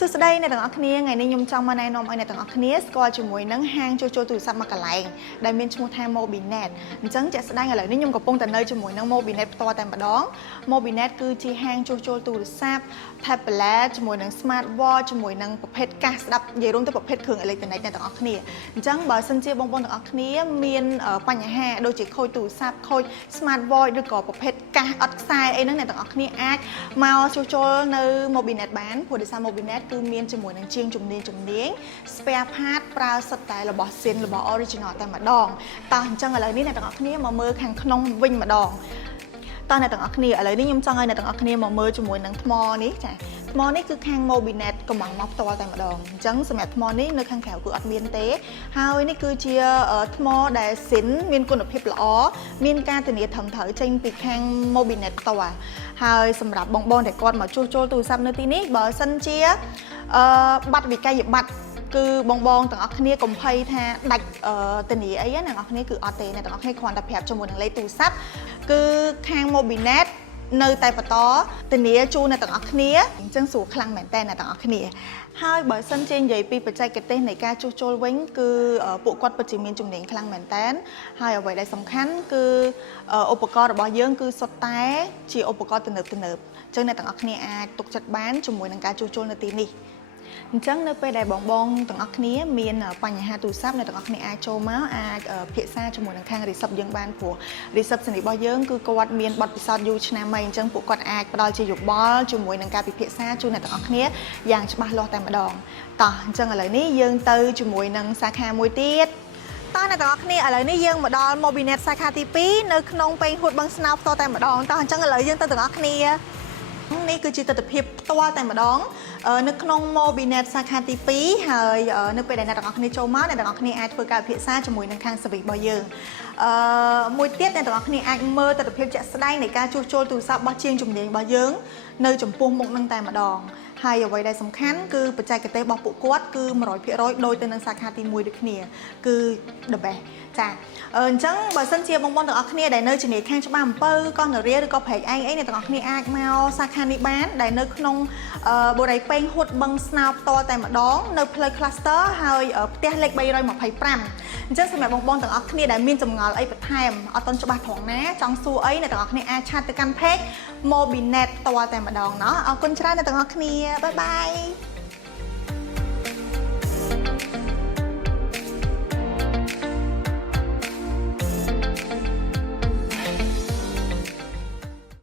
សួស្តីអ្នកទាំងអស់គ្នាថ្ងៃនេះខ្ញុំចង់មកណែនាំឲ្យអ្នកទាំងអស់គ្នាស្គាល់ជាមួយនឹងហាងជួសជុលទូរស័ព្ទមួយកន្លែងដែលមានឈ្មោះថា Mobinet អញ្ចឹងជាក់ស្ដែងឥឡូវនេះខ្ញុំកំពុងតែនៅជាមួយនឹង Mobinet ផ្ទាល់តែម្ដង Mobinet គឺជាហាងជួសជុលទូរស័ព្ទ tablet ជាមួយនឹង smart watch ជាមួយនឹងប្រភេទកាសស្ដាប់និយាយរួមទៅប្រភេទគ្រឿងអេឡិចត្រូនិកអ្នកទាំងអស់គ្នាអញ្ចឹងបើសិនជាបងប្អូនទាំងអស់គ្នាមានបញ្ហាដូចជាខូចទូរស័ព្ទខូច smart watch ឬក៏ប្រភេទកាសអត់ខ្សែអីហ្នឹងអ្នកទាំងអស់គ្នាអាចមកជួសជុលនៅ Mobinet បានព្រោះដោយសារ Mobinet គឺមានជាមួយនឹងជាងជំនាញ spare part ប្រើសិតតែរបស់ SIN របស់ original តែម្ដងតោះអញ្ចឹងឥឡូវនេះអ្នកទាំងអស់គ្នាមកមើលខាងក្នុងវិញម្ដងតោះអ្នកទាំងអស់គ្នាឥឡូវនេះខ្ញុំចង់ឲ្យអ្នកទាំងអស់គ្នាមកមើលជាមួយនឹងថ្មនេះចាថ្មនេះគឺខាង Mobinet កំងមកផ្ទាល់តែម្ដងអញ្ចឹងសម្រាប់ថ្មនេះនៅខាងក្រៅគឺអត់មានទេហើយនេះគឺជាថ្មដែល SIN មានគុណភាពល្អមានការធានាត្រឹមត្រូវចេញពីខាង Mobinet ផ្ទាល់ហើយសម្រាប់បងដែលគាត់មកជួសជុលទូរស័ព្ទនៅទីនេះបើសិនជាបាត់វិក័យប័ត្រគឺបងទាំងអស់គ្នាកុំភ័យថាដាច់ធានាអីណាអ្នកនរគ្នាគឺអត់ទេអ្នកទាំងអស់គ្នាគ្រាន់តែប្រាប់ជាមួយនឹងលេខទូរស័ព្ទគឺខាង Mobinet នៅតែបន្តធានាជូនអ្នកទាំងអស់គ្នាអញ្ចឹងស្រួលខ្លាំងមែនតើអ្នកទាំងអស់គ្នាហើយបើសិនជានិយាយពីបច្ចេកទេសនៃការជួសជុលវិញគឺពួកគាត់ពិតជាមានជំនាញខ្លាំងមែនតើហើយអ្វីដែលសំខាន់គឺឧបករណ៍របស់យើងគឺសុទ្ធតែជាឧបករណ៍ទំនើបអញ្ចឹងអ្នកទាំងអស់គ្នាអាចទុកចិត្តបានជាមួយនឹងការជួសជុលនៅទីនេះអញ្ចឹងនៅពេលដែលបងទាំងអស់គ្នាមានបញ្ហាទូរស័ព្ទអ្នកទាំងអស់គ្នាអាចចូលមកអាចភាសាជាមួយនឹងខាង reception យើងបានព្រោះ reception របស់យើងគឺគាត់មានបទពិសោធន៍យូរឆ្នាំហើយអញ្ចឹងពួកគាត់អាចផ្ដល់ជាយោបល់ជាមួយនឹងការពិភាក្សាជូនអ្នកទាំងអស់គ្នាយ៉ាងច្បាស់លាស់តែម្ដងតោះអញ្ចឹងឥឡូវនេះយើងទៅជាមួយនឹងសាខាមួយទៀតតោះអ្នកទាំងអស់គ្នាឥឡូវនេះយើងមកដល់ Mobinet សាខាទី2នៅក្នុងពេញហួតបឹងស្នោផ្ទាល់តែម្ដងតោះអញ្ចឹងឥឡូវយើងទៅទាំងអស់គ្នានេះគឺជាទស្សនវិជ្ជាផ្ទាល់តែម្ដងនៅក្នុង Mobinet សាខាទី2ហើយនៅពេលដែលអ្នកទាំងអស់គ្នាចូលមកអ្នកទាំងអស់គ្នាអាចធ្វើការពិភាក្សាជាមួយនឹងខាង service របស់យើងមួយទៀតអ្នកទាំងអស់គ្នាអាចមើលទស្សនវិជ្ជាជាក់ស្ដែងនៃការជួសជុលទូរស័ព្ទរបស់ជាងជំនាញរបស់យើងនៅចំពោះមុខនឹងតែម្ដងហើយអ្វីដែលសំខាន់គឺបច្ចេកទេសរបស់ពួកគាត់គឺ 100% ដូចទៅនឹងសាខាទី1ដូចគ្នាគឺ the best ចាអញ្ចឹងបើសិនជាបងប្អូនទាំងអស់គ្នាដែលនៅជំនាញខាងច្បារអំពៅកោះនរាឬក៏ព្រែកឯងអីអ្នកទាំងអស់គ្នាអាចមកសាខានេះបានដែលនៅក្នុងបូរីពេញហួតបឹងស្នោផ្ទាល់តែម្ដងនៅផ្លូវ cluster ហើយផ្ទះលេខ325អញ្ចឹងសម្រាប់បងប្អូនទាំងអស់គ្នាដែលមានចម្ងល់អីបន្ថែមអត់ទាន់ច្បាស់ត្រង់ណាចង់សួរអីអ្នកទាំងអស់គ្នាអាចឆាតទៅកាន់ page Mobinet ផ្ទាល់តែម្ដងเนาะអរគុណច្រើនអ្នកទាំងអស់គ្នាបាយបាយ